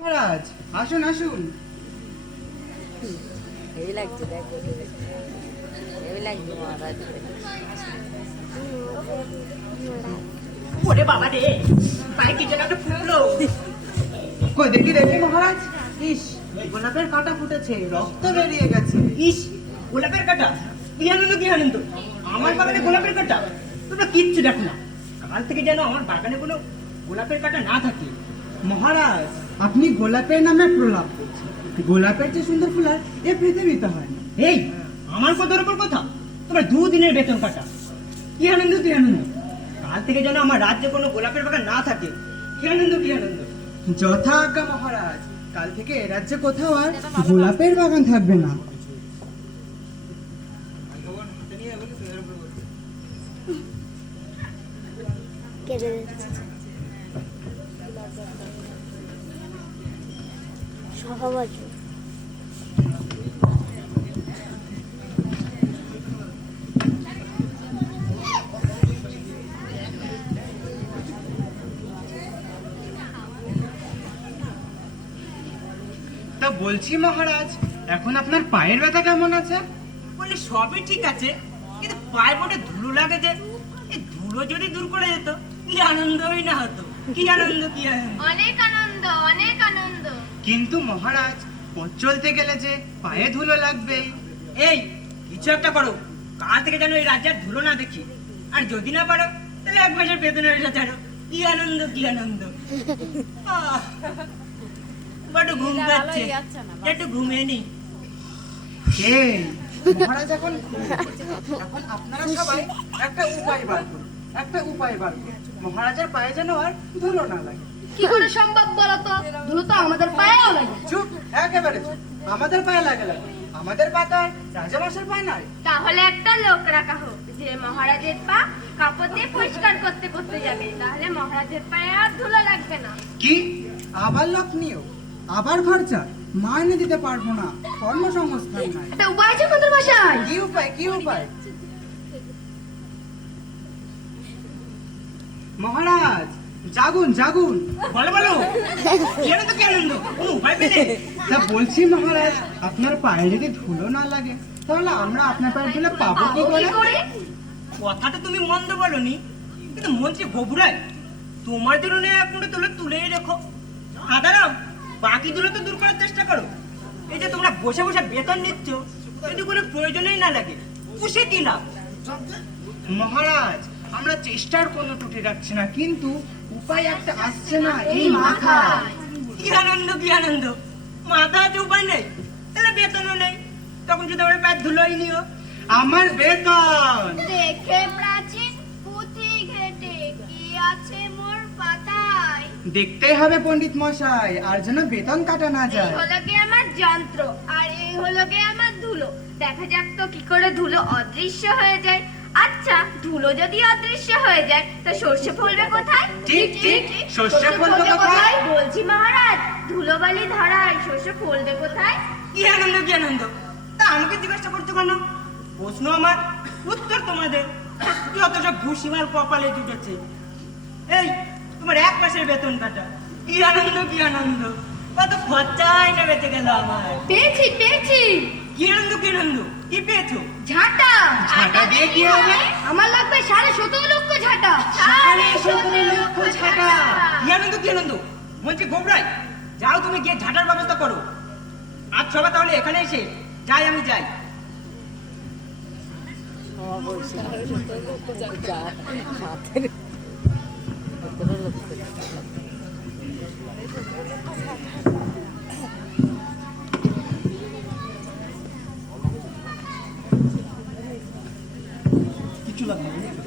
মহারাজ আসুন আসুন। হেভি লাগছে, দেখো হেভি লাগছে মহারাজ। ওরে বাবা রে, পায়ে কি যেন একটা ফুটলো। কই দেখি দেখি মহারাজ। ইস, গোলাপের কাঁটা ফুটেছে, রক্ত বেরিয়ে গেছে। ইস, গোলাপের কাঁটা। কি আনন্দ কি আনন্দ, আমার বাগানে গোলাপের কাঁটা। তোমরা কিচ্ছু দেখো না, কাল থেকে যেন আমার বাগানে কোনো গোলাপের কাঁটা না থাকে। মহারাজ আপনি গোলাপের নামে প্রলাপ করছেন। গোলাপের যে সুন্দর ফুল আর এ পৃথিবীতে হয় না। এই, আমার কথার উপর কথা, তোমরা দুদিনের বেতন কাটা। কি আনন্দ কি আনন্দ, কাল থেকে যেন আমার রাজ্যে কোনো গোলাপের বাগান না থাকে। কি আনন্দ কি আনন্দ। যথা আজ্ঞা মহারাজ, কাল থেকে এ রাজ্যে কোথাও আর গোলাপের বাগান থাকবে না। তা বলছি মহারাজ, এখন আপনার পায়ের ব্যথা কেমন আছে? বললে সবই ঠিক আছে, কিন্তু পায়ে পটে ধুলো লাগে যে। এই ধুলো যদি দূর করে যেত, কি আনন্দই না হতো। কি আনন্দ কি আনন্দ। অনেক আনন্দ, অনেক আনন্দ। কিন্তু মহারাজ, পথ চলতে গেলে যে পায়ে ধুলো লাগবে। এই, কিছু একটা করো, কাল থেকে যেন এই রাজ্যের ধুলো না দেখি। আর যদি না পারো, তাহলে এক মাসের বেতনের এসে ছাড়ো। কি আনন্দ কি আনন্দ। আহ, বড্ড ঘুম পাচ্ছে, একটু ঘুমিয়ে নি। এই, মহারাজ এখন এখন আপনারা সবাই একটা উপায় বার করুন, একটা উপায় বার করুন। মহারাজের পায়ে যেন আর ধুলো না লাগে। কি করে সম্ভব বলো তো? ধুলো তো আমাদের পায়েও লাগে। চুপ, একেবারে চুপ। আমাদের পায়ে লাগে লাগে, আমাদের পা তো আর রাজামশাইয়ের পায়ে নয়। তাহলে একটা লোক রাখা হোক, যে মহারাজের পা কাপড় দিয়ে পরিষ্কার করতে করতে যাবে। তাহলে মহারাজের পায়ে আর ধুলো লাগবে না। কি, আবার লোক নিও, আবার খরচা? মাইনে দিতে পারবো না, কর্মসংস্থান নাই। একটা উপায় আছে মন্ত্রী মশাই। কি উপায়, কি উপায়? মহারাজ জাগুন জাগুন। বলো বলো, কি আনন্দ কি আনন্দ, কোনো উপায় পেলে? তা বলছি মহারাজ, আপনার পায়ে যদি ধুলো না লাগে, তাহলে আমরা আপনার পায়ে ধুলো পাবো কি কি করে? করে? কথাটা তুমি মন্দ বলনি, কিন্তু মন্ত্রী ববুরাই, তোমার জন্য এক মুঠো তুলে তুলেই রেখো। আদারাম, বাকি দুটো তো দূর করার চেষ্টা করো। এই যে তোমরা বসে বসে বেতন নিচ্ছ, যদি কোনো প্রয়োজনই না লাগে, পুষে কি লাভ? মহারাজ, আমরা চেষ্টার কোনো ত্রুটি রাখছি না, কিন্তু উপায় একটা আসছে না এই মাথায়। কি আনন্দ কি আনন্দ, মাথা আছে উপায় নেই, তাহলে বেতনও নেই, তখন যদি আমার পায়ে ধুলোই নিও। আমার বেতন দেখে প্রাচীন পুঁথি ঘেটে কি আছে মোর পাতায়। দেখতেই হবে পণ্ডিত মশাই, আর যেন বেতন কাটা না এই যায়। হলো গিয়ে আমার যন্ত্র, আর এই হলো গিয়ে আমার ধুলো। দেখা যাক তো কি করে ধুলো অদৃশ্য হয়ে যায়। আচ্ছা, ধুলো যদি অদৃশ্য হয়ে যায়, তা সর্ষে ফলবে কোথায়? ঠিক, ঠিক, সর্ষে ফলবে কোথায়? বলছি মহারাজ, ধুলোবালি ধরায় সর্ষে ফলবে কোথায়? কি আনন্দ কি আনন্দ, তা আমাকে জিজ্ঞাসা করছো কেন? প্রশ্ন আমার, উত্তর তোমাদের। যত সব ভুসিমার কপালে জুটেছে। এই, তোমার এক মাসের বেতন কাটা। কি আনন্দ কি আনন্দ, কত খরচাই না বেঁচে গেল আমার। পেয়েছি পেয়েছি, কি আনন্দ কি আনন্দ, কি পেয়েছো? ঝাঁটা। ঝাঁটা দিয়ে কি হবে? আমার লাগবে 17.5 লক্ষ ঝাঁটা। 17.5 লক্ষ ঝাঁটা। কি আনন্দ কি আনন্দ, বলছি গোবরাই, যাও তুমি গিয়ে ঝাঁটার ব্যবস্থা করো। আজ সবাই তাহলে এখানে এসে যাই, আমি যাই। ক্ষমা করছি, যা হাতের ভেতরে লাগছে। কিছু লাগবে না।